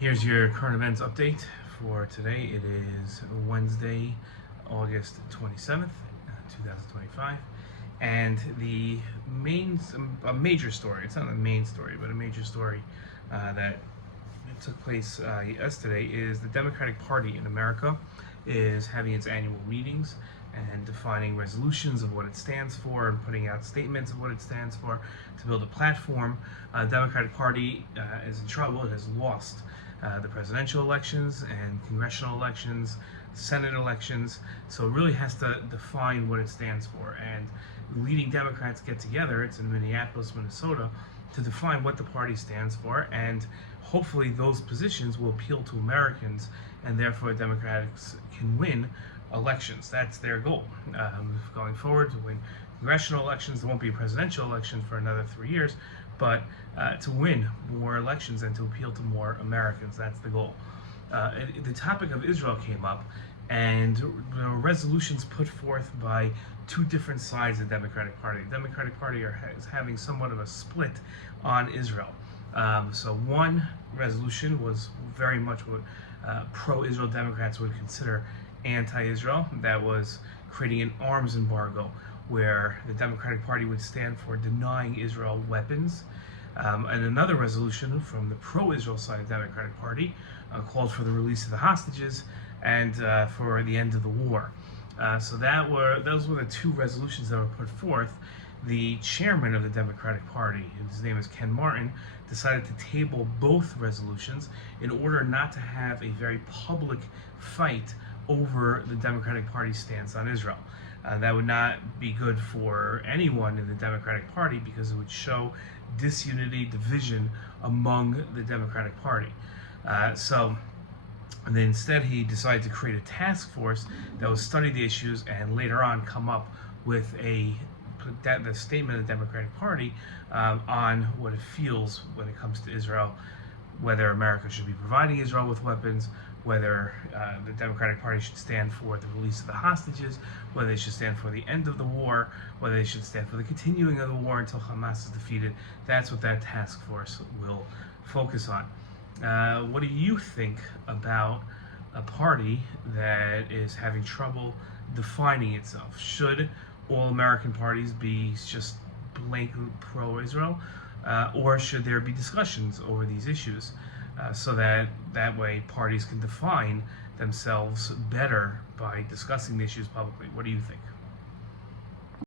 Here's your current events update for today. It is Wednesday, August 27th, 2025. And a major story, it's not a main story, but a major story that took place yesterday is the Democratic Party in America is having its annual meetings and defining resolutions of what it stands for and putting out statements of what it stands for to build a platform. The Democratic Party is in trouble. It has lost the presidential elections and congressional elections, Senate elections, so it really has to define what it stands for. And leading Democrats get together, it's in Minneapolis, Minnesota, to define what the party stands for, and hopefully those positions will appeal to Americans, and therefore Democrats can win elections. That's their goal. Going forward, to win congressional elections, there won't be a presidential election for another 3 years, but to win more elections and to appeal to more Americans. That's the goal. The topic of Israel came up, and resolutions put forth by two different sides of the Democratic Party. The Democratic Party is having somewhat of a split on Israel. So one resolution was very much what pro-Israel Democrats would consider anti-Israel. That was creating an arms embargo, where the Democratic Party would stand for denying Israel weapons. And another resolution from the pro-Israel side of the Democratic Party called for the release of the hostages and for the end of the war. So those were the two resolutions that were put forth. The chairman of the Democratic Party, his name is Ken Martin, decided to table both resolutions in order not to have a very public fight over the Democratic Party's stance on Israel. That would not be good for anyone in the Democratic Party because it would show disunity, division among the Democratic Party. And then instead he decided to create a task force that would study the issues and later on come up with the statement of the Democratic Party on what it feels when it comes to Israel, whether America should be providing Israel with weapons, whether the Democratic Party should stand for the release of the hostages, whether they should stand for the end of the war, whether they should stand for the continuing of the war until Hamas is defeated. That's what that task force will focus on. What do you think about a party that is having trouble defining itself? Should all American parties be just blanket pro-Israel, or should there be discussions over these issues so that way parties can define themselves better by discussing the issues publicly? What do you think?